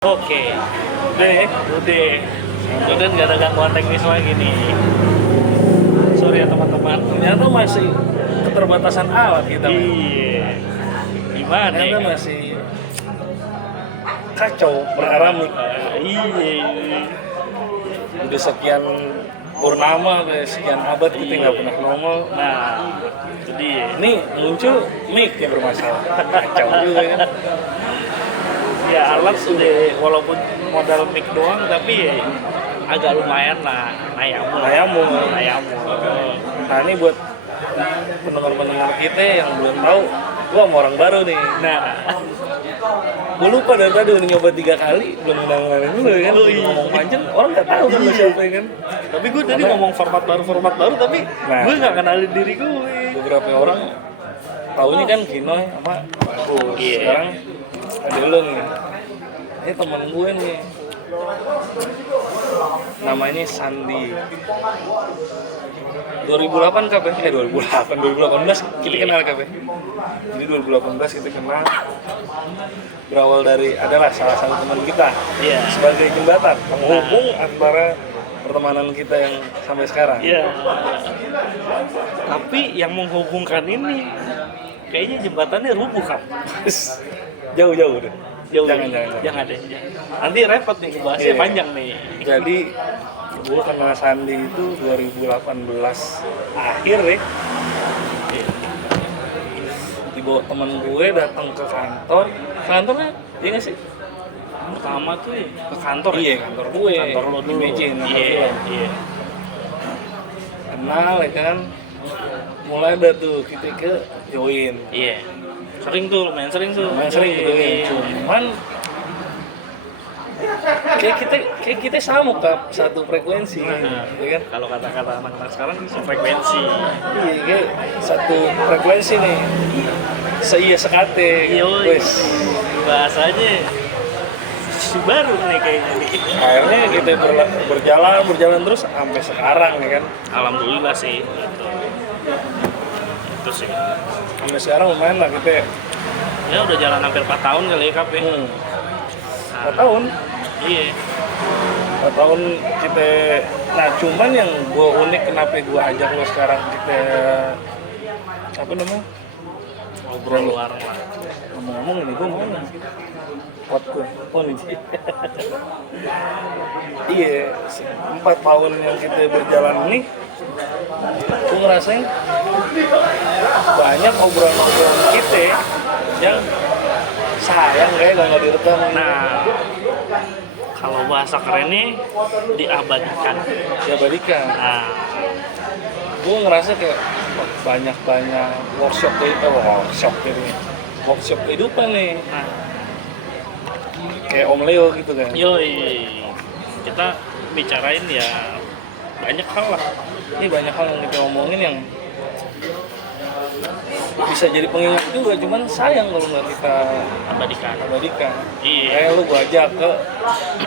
Oke, udah nggak ada gangguan teknis lagi nih. Sorry ya teman-teman, ternyata masih keterbatasan alat kita. Iya. Gimana Ternyata ya? masih kacau perkara mic. Iya. Udah sekian purnama, udah sekian abad kita nggak pernah nongol. Nah, itu dia. Ini muncul mic yang bermasalah. Kacau juga kan. Ya alat sudah walaupun modal mic doang tapi ya agak lumayan lah. Ayamu. Nah ini buat pendengar-pendengar kita yang belum tahu, gua sama orang baru nih. Nah, Gue lupa dari tadi udah nyoba 3 kali belum ngenalin dulu kan. Ngomong panjang orang nggak tahu kan siapa kan. tapi gue tadi ngomong format baru tapi Nah. gue nggak kenalin diri gue. Beberapa orang taunya kan Kinoy sama Bagus. Iya. Sekarang ada lo nih. Ini teman gue nih. Namanya Sandi. 2008 KP, 2018 kita kenal KP. Jadi 2018 kita kenal, berawal dari adalah salah satu teman kita Iya. sebagai jembatan penghubung antara pertemanan kita yang sampai sekarang. Iya. Tapi yang menghubungkan ini kayaknya jembatannya rubuh kan? Jauh-jauh deh. Jangan deh. Nanti repot nih bahasnya Iya. panjang nih. Jadi gue kenal Sandi itu 2018 akhir ya. Dibawa temen gue datang ke kantornya, iya nggak sih? Pertama tuh ya, ke kantor. Iya, kantor gue. Kantor lo dulu. Imagine, kantor Iya. film. Iya. Kenal ya kan, mulai ada tuh kita ke join. Iya. Lumayan sering tuh. Lumayan sering gitu ya. Cuman kayak kita sama kak, satu frekuensi, Nah, ya kan? kalau kata-kata anak-anak sekarang sefrekuensi. Iya, kayak satu frekuensi nih. Iya sekate. Yoi. Wes. Bahasanya baru nih kayaknya nih. Akhirnya kita berjalan terus sampai sekarang ya kan. Alhamdulillah sih gitu. Itu sih. Sampai sekarang lumayan lah kita. Ya udah jalan hampir 4 tahun kali ya Kap ya. 4 tahun. Iya. 4 tahun kita. Nah cuman yang gue unik kenapa gue ajak lo sekarang kita apa namanya? Ngobrol luar lah. Ngomong-ngomong ini gue mau pot gue. Oh nih. Iya, 4 tahun yang kita berjalan ini gue ngerasain banyak obrolan-obrolan kita yang sayang kayak nggak direkam. Nah, kalau bahasa kerennya diabadikan. Diabadikan. Nah, Gue ngerasa kayak banyak workshop kehidupan nih. nah, Kayak Om Leo gitu kan. yoi. Kita bicarain ya banyak hal lah. Ini banyak hal yang kita omongin yang bisa jadi pengingat juga, cuman sayang kalau nggak kita Abadikan. abadikan. Iya. Kayak lu gue ajak ke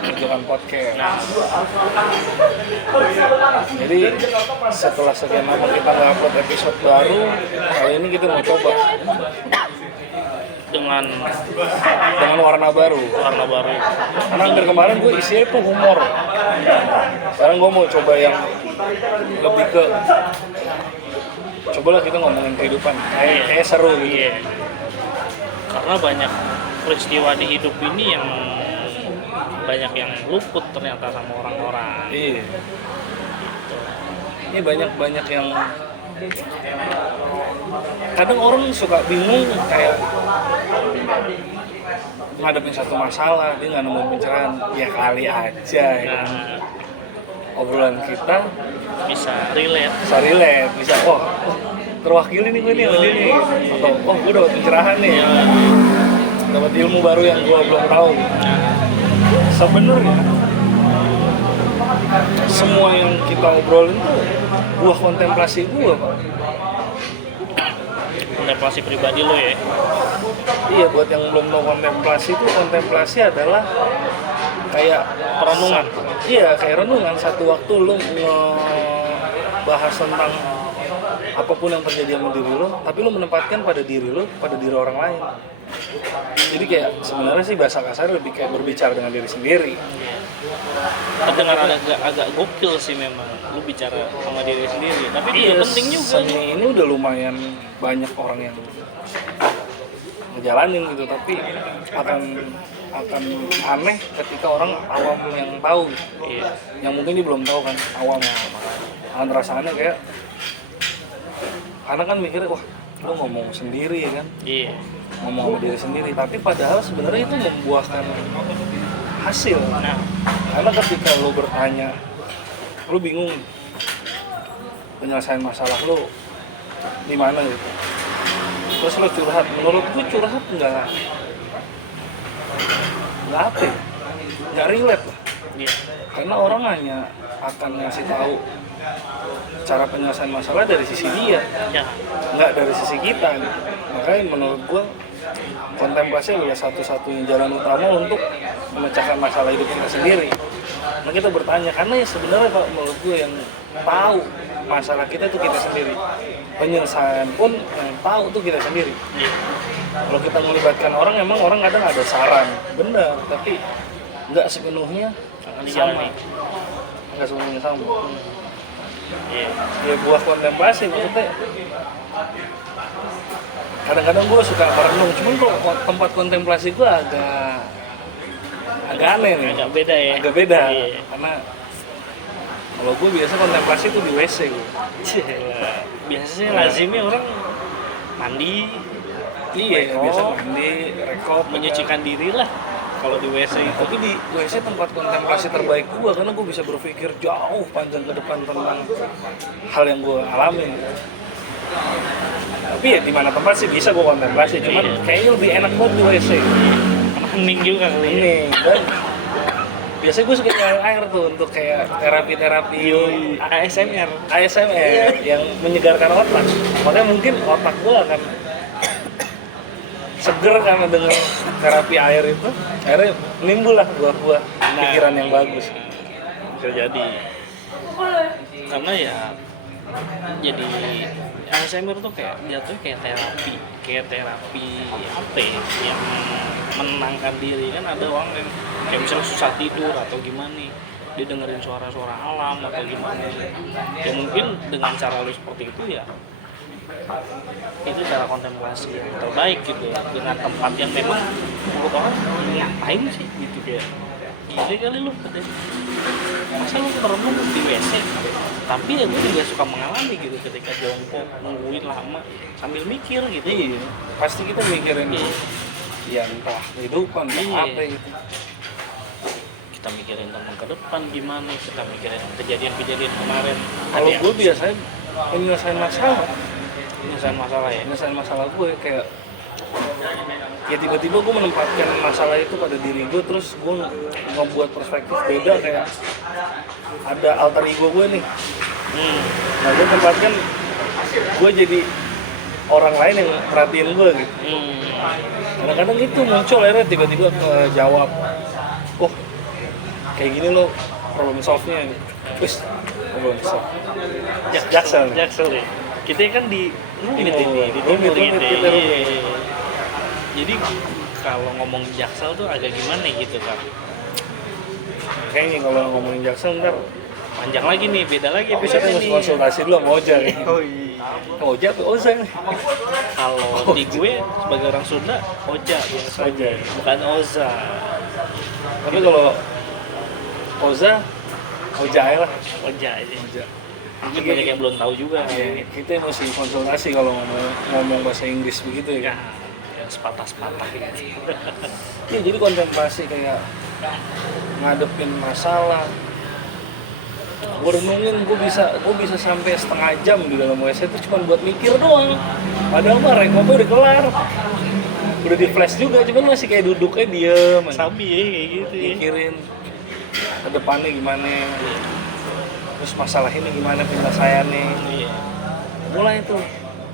Pojokan Podcast. Nah, Jadi setelah sekian lama kita nggak upload episode baru, kali ini kita mau coba dengan dengan warna baru. warna baru. Karena hampir kemarin gue isinya tuh humor. Sekarang gue mau coba yang lebih ke cobalah kita ngomongin kehidupan. Kayak seru gitu. Iya. Karena banyak peristiwa di hidup ini yang banyak yang luput ternyata sama orang-orang. Iya. Gitu. Ini banyak yang kadang orang suka bingung kayak ngadepin satu masalah dia nggak nemuin pencerahan, ya kali aja ya. Nah, Obrolan kita bisa relate. bisa terwakili nih gue nih sama dia nih, atau gue dapat pencerahan nih, dapat ilmu baru yang gue belum tahu. Sebenarnya semua yang kita obrolin tuh buah kontemplasi gue, Pak. Kontemplasi pribadi lo ya. Iya, buat yang belum tahu kontemplasi adalah kayak Perenungan. Iya, kayak renungan. Satu waktu lu ngebahas tentang apapun yang terjadi sama diri lo, tapi lo menempatkan pada diri lo, pada diri orang lain. Jadi kayak sebenarnya sih bahasa kasar lebih kayak berbicara dengan diri sendiri. Terdengar agak gokil sih memang lu bicara sama diri sendiri, tapi itu penting juga. Seni ini udah lumayan banyak orang yang ngejalanin gitu, tapi akan aneh ketika orang awam yang tahu gitu. Iya. Yang mungkin dia belum tahu kan, awam akan rasanya kayak karena kan mikirnya wah lu ngomong sendiri ya kan, Iya. ngomong sama diri sendiri, tapi padahal sebenarnya itu membuahkan hasil. Nah, Karena ketika lo bertanya, lo bingung penyelesaian masalah lo di mana gitu, terus lo curhat, menurut gue curhat nggak apa ya, nggak relate lah, iya. karena orang hanya akan ngasih tahu cara penyelesaian masalah dari sisi dia, Ya. nggak dari sisi kita gitu. Makanya menurut gue kontemplasi adalah satu-satunya jalan utama untuk memecahkan masalah hidup kita sendiri. Nah kita bertanya, karena ya sebenarnya kalau menurut gue yang tahu masalah kita itu kita sendiri. Penyelesaian pun yang tahu itu kita sendiri. Iya. Kalau kita melibatkan orang, emang orang kadang ada saran, benar, tapi nggak sepenuhnya Akan sama. dijalani. Nggak sepenuhnya sama. Iya. Ya buah kontemplasi maksudnya. Kadang-kadang gue suka merenung, cuman kok tempat kontemplasi gue agak aneh nih. Agak beda ya. Agak beda, Iya. karena kalau gue biasa kontemplasi itu di WC gue. Biasanya lazimnya orang mandi, Iya, rekop, biasa mandi, rekop, menyucikan diri lah kalau di WC itu. Tapi di WC tempat kontemplasi terbaik gue, karena gue bisa berpikir jauh panjang ke depan tentang hal yang gue alami. Tapi ya di mana tempat sih bisa gue kontemplasi, cuman Iya. kayaknya lebih enak banget di WC. Karena hening juga kali ya. Ini dan biasanya gue suka nyalain air tuh untuk kayak terapi-terapi ASMR. ASMR yang menyegarkan otak. Makanya mungkin otak gue akan seger karena dengan terapi air itu. Akhirnya nimbul lah buah-buah pikiran yang bagus. Bisa jadi. Karena ya jadi ASMR tuh kayak jatuhnya kayak terapi apa ya, yang menenangkan diri. Kan ada orang yang kayak misalnya susah tidur atau gimana nih, dia dengerin suara-suara alam atau gimana ya, mungkin dengan cara lu seperti itu ya itu cara kontemplasi yang terbaik gitu, dengan tempat yang memang menurut orang ngapain sih gitu, kayak gila kali lu katanya, masa lu merenung di WC. Tapi ya gue juga suka mengalami gitu ketika jongkok nungguin lama sambil mikir gitu. Iya, pasti kita mikirin Iya. ya entah kehidupan, entah Iya. apa gitu. Kita mikirin tentang ke depan gimana, kita mikirin kejadian-kejadian kemarin. Kalau Ada yang gue biasanya penyelesaian masalah, masalah ya. penyelesaian masalah gue kayak ya tiba-tiba gue menempatkan masalah itu pada diri gue, terus gue ngebuat perspektif beda, kayak ada alter ego gue nih. Nah gue tempatkan gue jadi orang lain yang perhatiin gue gitu. Kadang-kadang itu muncul akhirnya tiba-tiba kejawab, oh kayak gini loh problem solve-nya, wis problem solve. Jaksel. Jaksel ya. Kita kan di rumit ini, di Rumit, timur gitu. kita rumit. Iya. Jadi kalau ngomong Jaksel tuh agak gimana gitu kan? Kayaknya kalau ngomongin Jaksel ntar Panjang lagi nih, beda lagi bisa episode harus ini. konsultasi dulu sama Oja nih. Oh iya. Oja atau Oza nih? Kalau di gue sebagai orang Sunda, Oja biasa. Oja. Bukan Oza. Tapi kalau Oza, Oja aja lah. Oja aja. Oja. Mungkin banyak yang belum tahu juga. Ya, kita mesti konsultasi kalau ngomong bahasa Inggris begitu ya. Ya sepatah-sepatah gitu. Ya, jadi kontemplasi kayak ngadepin masalah. Gue renungin, gue bisa sampai setengah jam di dalam WC itu cuma buat mikir doang. Padahal mah rekopnya udah kelar, udah di flash juga, cuman masih kayak duduknya diem, Sabi ya kayak gitu ya. mikirin ke depannya gimana, terus masalah ini gimana penyelesaiannya. Iya. Mulai tuh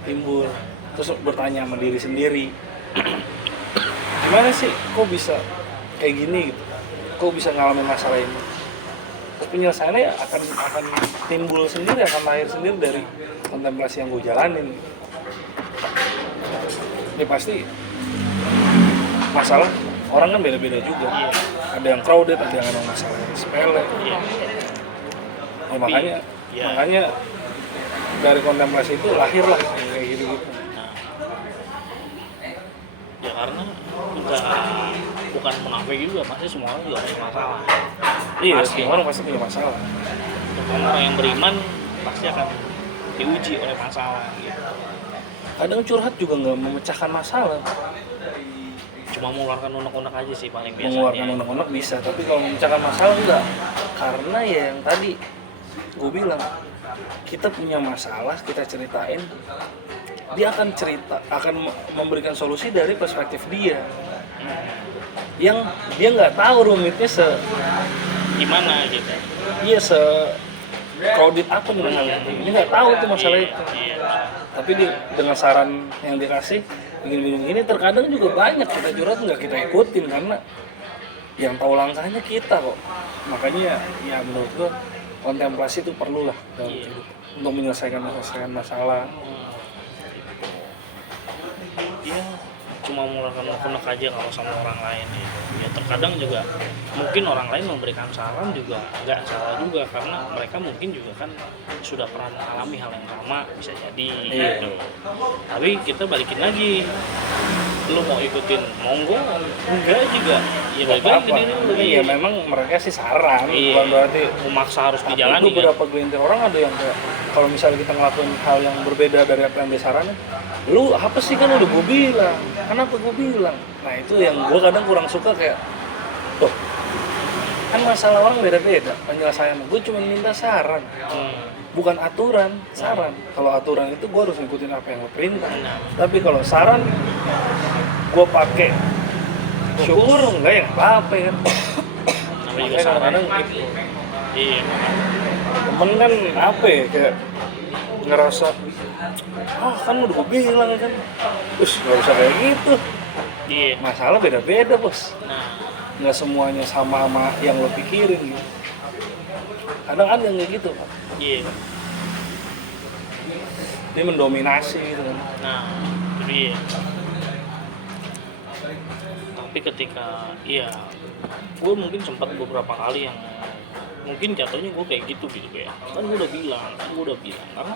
timbul, terus bertanya sama diri sendiri, gimana sih kok bisa kayak gini gitu, kok bisa ngalamin masalah ini. penyelesaiannya akan timbul sendiri, akan lahir sendiri dari kontemplasi yang gue jalanin. Ini pasti masalah orang kan beda-beda juga. Ada yang crowded, ada yang ada masalah yang sepele. Ya, makanya dari kontemplasi itu lahirlah kayak gitu. Ya karena bukan munafik juga, pasti semua orang juga punya masalah. Iya, semua orang pasti punya masalah. Orang yang beriman pasti akan diuji oleh masalah gitu. Kadang curhat juga nggak memecahkan masalah. Cuma mengeluarkan unek-unek aja sih paling biasanya. Mengeluarkan unek-unek bisa, tapi kalau memecahkan masalah enggak. Karena ya yang tadi gue bilang, kita punya masalah, kita ceritain, dia akan memberikan solusi dari perspektif dia. Yang dia nggak tahu rumitnya gimana gitu. Iya, crowded apa nih masalahnya. Dia nggak tahu tuh masalah itu. Tapi dengan saran yang dikasih begini terkadang juga banyak kita curhat nggak kita ikutin karena yang tahu langkahnya kita kok. Makanya ya menurut gua kontemplasi itu perlulah dalam hidup untuk menyelesaikan masalah. Dia cuma mengeluarkan unek aja kalau sama orang lain gitu. Ya terkadang juga mungkin orang lain memberikan saran juga nggak salah juga karena mereka mungkin juga kan sudah pernah mengalami hal yang sama, bisa jadi gitu. Tapi kita balikin lagi, lu mau ikutin monggo, enggak juga ya balik lagi ke diri lu. Iya, memang mereka sih saran, bukan berarti memaksa harus dijalani. Tapi beberapa gelintir orang ada yang kayak kalau misalnya kita ngelakuin hal yang berbeda dari apa yang disaranin, lu apa sih, kan udah gue bilang, kenapa gue bilang. Nah itu yang gue kadang kurang suka, kayak tuh kan masalah orang beda-beda penyelesaiannya, gue cuma minta saran, bukan aturan. Saran, kalau aturan itu gue harus ngikutin apa yang lo perintah. Tapi kalau saran gue pakai syukur enggak ya apa kan. Namanya juga saran. Kadang gitu. Iya. Temen kan apa ya, kayak ngerasa kan udah gue bilang kan, terus nggak usah kayak gitu. Iya. Masalah beda-beda bos, nggak semuanya sama yang lo pikirin gitu. Kadang ada yang kayak gitu Pak. Iya. Dia mendominasi gitu kan. Nah, itu dia. Tapi ketika gue mungkin sempat beberapa kali yang mungkin jatuhnya gue kayak gitu kayak kan gue udah bilang karena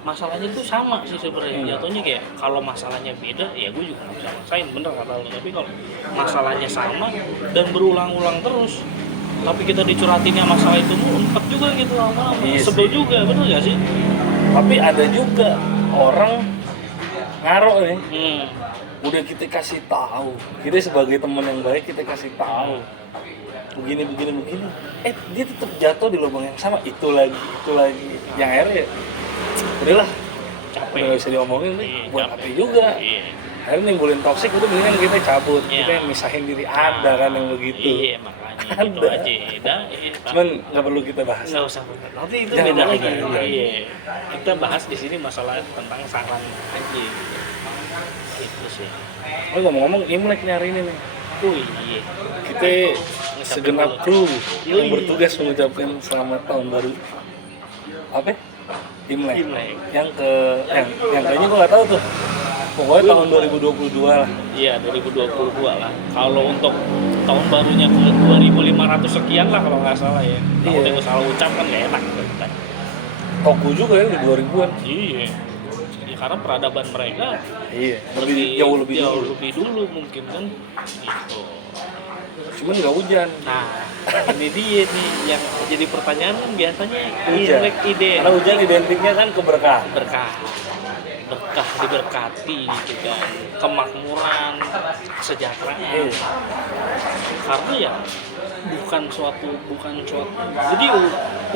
masalahnya tuh sama sih sebenarnya. Jatuhnya kayak kalau masalahnya beda ya gue juga nggak bisa maksain, bener kata lo. Tapi kalau masalahnya sama dan berulang-ulang terus tapi kita dicurhatinnya masalah itu ngumpet juga gitu lama-lama. Sebel juga, bener gak sih? Tapi ada juga orang ngaruh nih, udah kita kasih tahu, kita sebagai teman yang baik kita kasih tahu begini, dia tetap jatuh di lubang yang sama, itu lagi, yang akhirnya udahlah, capek, udah gak bisa diomongin nih, buat apa juga. Akhirnya nimbulin toksik, udah mendingan kita cabut, kita yang misahin diri. Ada kan yang begitu. Iya, makanya gitu aja. Cuman nggak perlu kita bahas. Nggak usah, nanti itu beda lagi. Iya, kita bahas di sini masalah tentang saran aja. Gitu sih. Oh, ngomong-ngomong, Imlek nih hari ini nih. Iya. Kita segenap kru yang bertugas mengucapkan selamat tahun baru. Apa? Imlek. Yang kayaknya gue nggak tahu tuh. Pokoknya tahun 2022 lah. Iya, 2022 lah. Kalau untuk tahun barunya ke 2500 sekian lah kalau nggak salah ya. Kalau gue salah ucap kan nggak enak. Toku juga ya di 2000-an. Iya. Ya, karena peradaban mereka jauh lebih dulu mungkin kan. Gitu. Cuman nggak hujan. Nah, ini dia nih yang jadi pertanyaan kan biasanya Imlek ide. Karena hujan identiknya kan berkah, diberkati gitu kan, kemakmuran, kesejahteraan. Karena ya bukan suatu jadi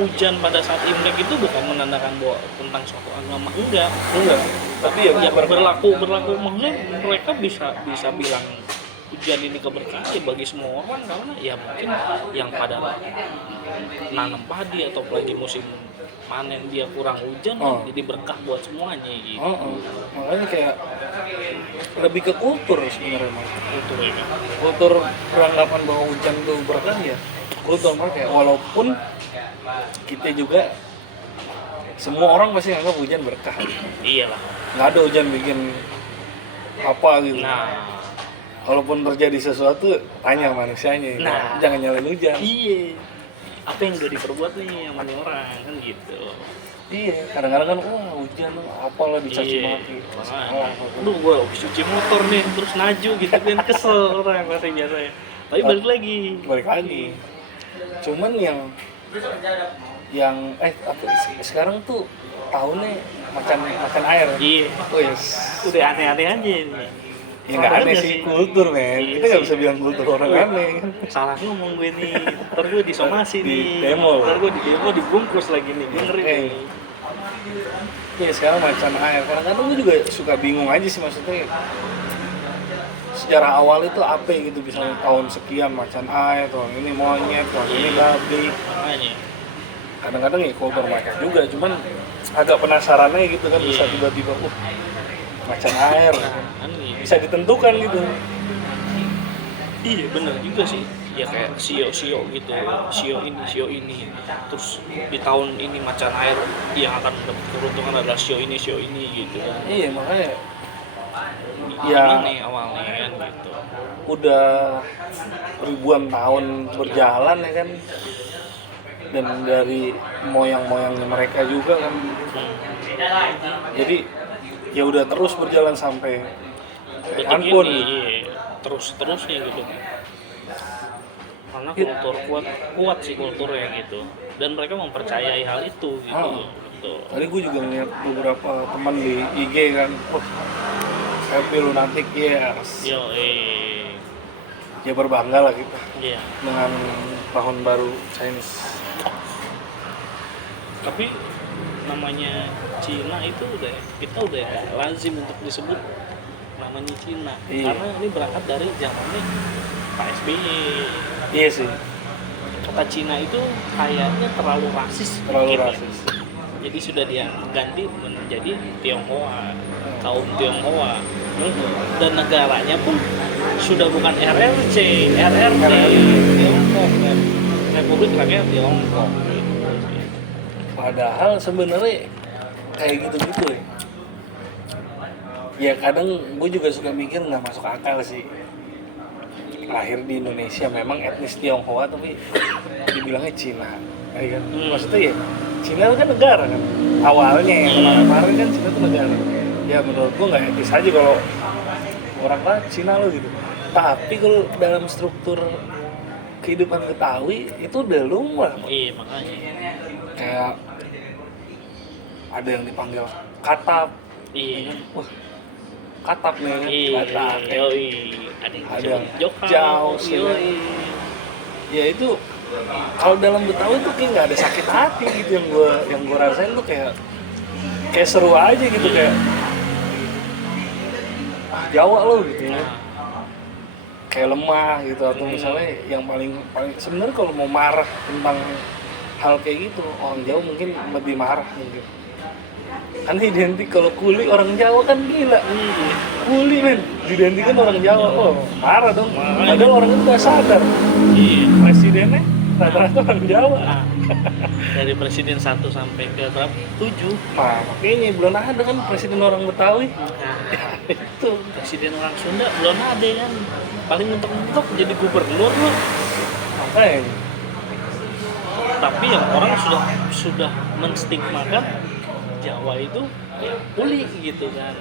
hujan pada saat Imlek itu bukan menandakan bahwa tentang suatu agama, enggak, tapi ya berlaku maksudnya mereka bisa bilang hujan ini keberkahan ya bagi semua orang, karena ya mungkin yang pada nanam padi atau lagi musim panen dia kurang hujan jadi berkah buat semuanya gitu. Makanya kayak lebih ke kultur sebenarnya, Kultur ini. kultur beranggapan bahwa hujan itu berkah ya, kultur mereka. Walaupun kita juga semua orang pasti nganggap hujan berkah, Iyalah. nggak ada hujan bikin apa gitu. Nah, Kalaupun terjadi sesuatu, tanya manusianya, jangan nyalain hujan. iya. Apa yang udah diperbuat nih sama nih orang kan gitu. Iya, kadang-kadang kan hujan apalah dicaci Iya. maki. Aduh, gua habis cuci motor nih terus naju gitu kan, kesel orang pasti biasanya. Tapi balik lagi. Cuman yang apa sih sekarang tuh tahunnya macan air. Iya. Yes. Udah aneh-aneh aja ini. Ya nggak aneh sih, kultur men. Iya Kita nggak sih. bisa bilang kultur orang aneh. Salah ngomong gue nih, ntar gue disomasi Di nih, demo. ntar gue di demo dibungkus lagi nih, gue ngeri nih. Iya sekarang macan air. Kadang-kadang gue juga suka bingung aja sih, maksudnya sejarah awal itu apa gitu, misalnya tahun sekian macan air, tahun ini monyet, tahun ini babi. Makanya, Kadang-kadang ya kultur mereka juga, cuman agak penasarannya gitu kan, bisa tiba-tiba macan air kan gitu. bisa ditentukan gitu. Iya bener juga sih, ya kayak sio gitu, sio ini, terus di tahun ini macan air yang akan mendapat keuntungan adalah sio ini gitu kan. Iya makanya Gimana nih awalnya kan gitu. udah ribuan tahun berjalan ya kan, dan dari moyang-moyangnya mereka juga kan, jadi ya udah terus berjalan sampai Detik ampun. ini terus-terusnya gitu. Karena kultur kuat sih kulturnya gitu, dan mereka mempercayai hal itu gitu. Betul. Tadi gue juga ngeliat beberapa teman di IG kan, happy lunatic years. Yo, Ya berbangga lah kita iya. dengan tahun baru Chinese. Tapi namanya Cina itu kita udah lazim untuk disebut namanya Cina. Iya. Karena ini berangkat dari zamannya Pak SBY. Iya sih, Kata Cina itu kayaknya terlalu rasis. terlalu mungkin ya. rasis. Jadi sudah dia ganti menjadi Tionghoa, kaum Tionghoa. Dan negaranya pun sudah bukan RRC, RRT, Tiongkok dan Republik Rakyat Tiongkok. Padahal sebenarnya kayak gitu-gitu ya. Ya kadang gue juga suka mikir nggak masuk akal sih. Lahir di Indonesia memang etnis Tionghoa tapi dibilangnya Cina. Ya kan? Maksudnya ya Cina itu kan negara kan. Awalnya ya kemarin kan Cina itu negara. Ya menurut gue nggak etis aja kalau orang lah Cina lo gitu. Tapi kalau dalam struktur kehidupan Betawi itu udah lumrah. Iya makanya. Kayak ada yang dipanggil katap. Iya. Wah, katap nih kan, Iya. katap. Yoi. Ada yang Ada jaus, Yoi. Ya itu kalau dalam Betawi tuh kayak nggak ada sakit hati gitu, yang gue rasain tuh kayak seru aja gitu, kayak Jawa lo gitu ya, kayak lemah gitu, atau misalnya yang paling sebenarnya kalau mau marah tentang hal kayak gitu orang Jawa mungkin lebih marah mungkin. Kan identik kalau kuli orang Jawa kan gila. Kuli men, diidentikan orang Jawa. Oh, marah dong. Padahal orang itu gak sadar. Iya. Presidennya rata-rata orang Jawa. Nah, dari presiden 1 sampai ke berapa? 7. Makanya belum ada kan presiden orang Betawi. Nah, Itu. presiden orang Sunda belum ada kan. Paling mentok-mentok jadi gubernur loh. Makanya. Tapi yang orang sudah menstigmakan Jawa itu ya kuli gitu kan.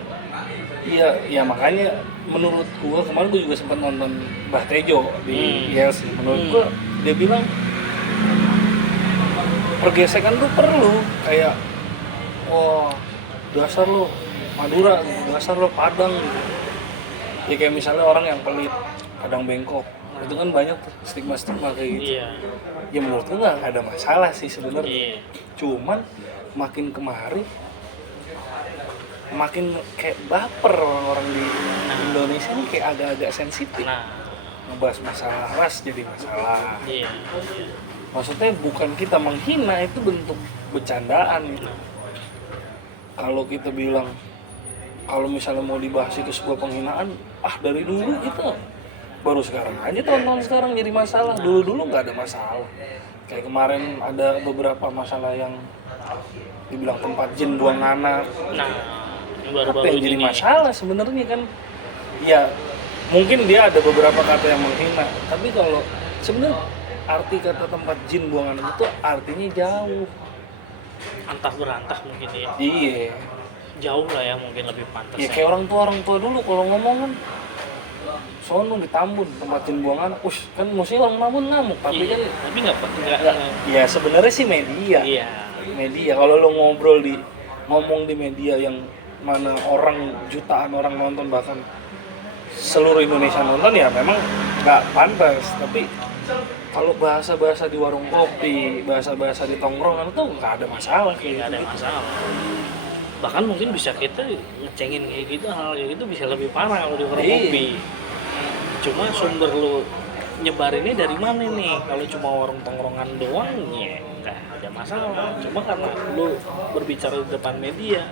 Iya, ya makanya menurut gua kemarin gua juga sempat nonton Mbah Tejo di ILC. Menurut gua dia bilang pergesekan tuh perlu, kayak dasar lo Madura, dasar lo Padang gitu. Ya kayak misalnya orang yang pelit, Padang bengkok. Itu kan banyak tuh stigma-stigma kayak gitu. Iya. Ya menurut gua nggak ada masalah sih sebenarnya. Iya. Cuman makin kemari makin kayak baper orang-orang di Indonesia ini, kayak agak-agak sensitif. Nah, ngebahas masalah ras jadi masalah. Iya. Maksudnya bukan kita menghina, itu bentuk bercandaan gitu. Kalau kita bilang kalau misalnya mau dibahas itu sebuah penghinaan, dari dulu kita baru sekarang aja tahun-tahun sekarang jadi masalah. Dulu nggak ada masalah. Kayak kemarin ada beberapa masalah yang dibilang tempat jin buang anak. Nah, yang Apa baru-baru yang ini jadi nih. masalah sebenarnya kan? Ya mungkin dia ada beberapa kata yang menghina, tapi kalau sebenarnya arti kata tempat jin buang anak itu artinya jauh. Antah berantah mungkin ya. Iya. Jauh lah ya, mungkin lebih pantas. Ya kayak orang tua dulu kalau ngomong kan, sono di Tambun tempat jin buang anak, kan mesti orang Tambun ngamuk, tapi Iya, kan tapi nggak ya sebenarnya sih media. iya. Media kalau lo ngomong di media yang mana orang jutaan orang nonton, bahkan seluruh Indonesia nonton, ya memang nggak pantas. Tapi kalau bahasa-bahasa di warung kopi, bahasa-bahasa di tongkrongan itu nggak ada masalah Nggak ada gitu. masalah. Bahkan mungkin bisa kita ngecengin kayak gitu, hal kayak gitu bisa lebih parah kalau di warung Iya. kopi. Cuma sumber lu nyebarinnya dari mana nih? Kalau cuma warung tongkrongan doang ya nggak ada masalah. Cuma karena lu berbicara di depan media,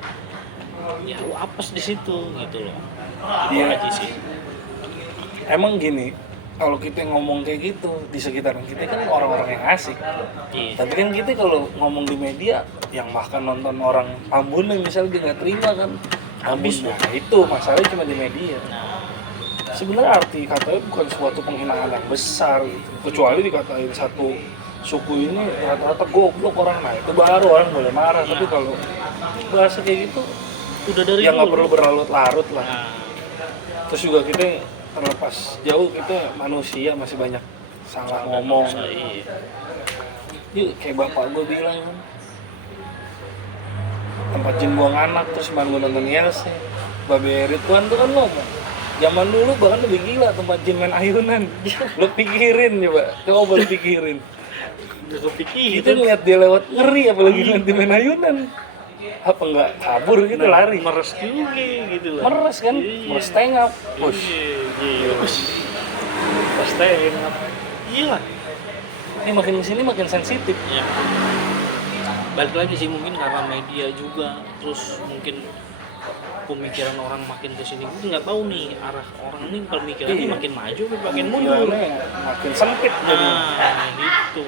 ya lu apes di situ gitu loh. Itu Iya. aja sih. Emang gini, kalau kita ngomong kayak gitu di sekitaran kita kan orang-orang yang asik. Iya. Tapi kan kita kalau ngomong di media, yang bahkan nonton orang Tambun yang misalnya dia nggak terima kan, Habis Tambun. Nah itu masalahnya cuma di media. Nah, Sebenarnya arti katanya bukan suatu penghinaan yang besar gitu. Kecuali dikatain satu suku ini rata-rata goblok orang, nah itu baru orang boleh marah. Tapi kalau bahasa kayak gitu udah dari ya nggak dulu. perlu berlarut-larut lah. Nah, Terus juga kita terlepas jauh, kita manusia masih banyak salah ngomong. iya. Yuk, kayak bapak gue bilang kan, tempat jin buang anak, terus kemarin gue nonton Yelse, Babe Ridwan tuh kan ngomong, zaman dulu bahkan lebih gila tempat jin main ayunan. Lo pikirin coba lo pikirin. Udah kepikir Kita ngeliat dia lewat ngeri, apalagi ngeliat dia main ayunan. Apa enggak kabur gitu, lari. meres juga gitu loh. Meres kan, Iya. meres tengap, push. Iya. Pasti Iya lah. ini makin kesini makin sensitif. Ya. Balik lagi sih mungkin karena media juga, terus mungkin pemikiran orang makin kesini, gue nggak tahu nih arah orang ini pemikirannya Iya. makin maju atau makin mundur. Makin sempit jadi. Nah, gitu.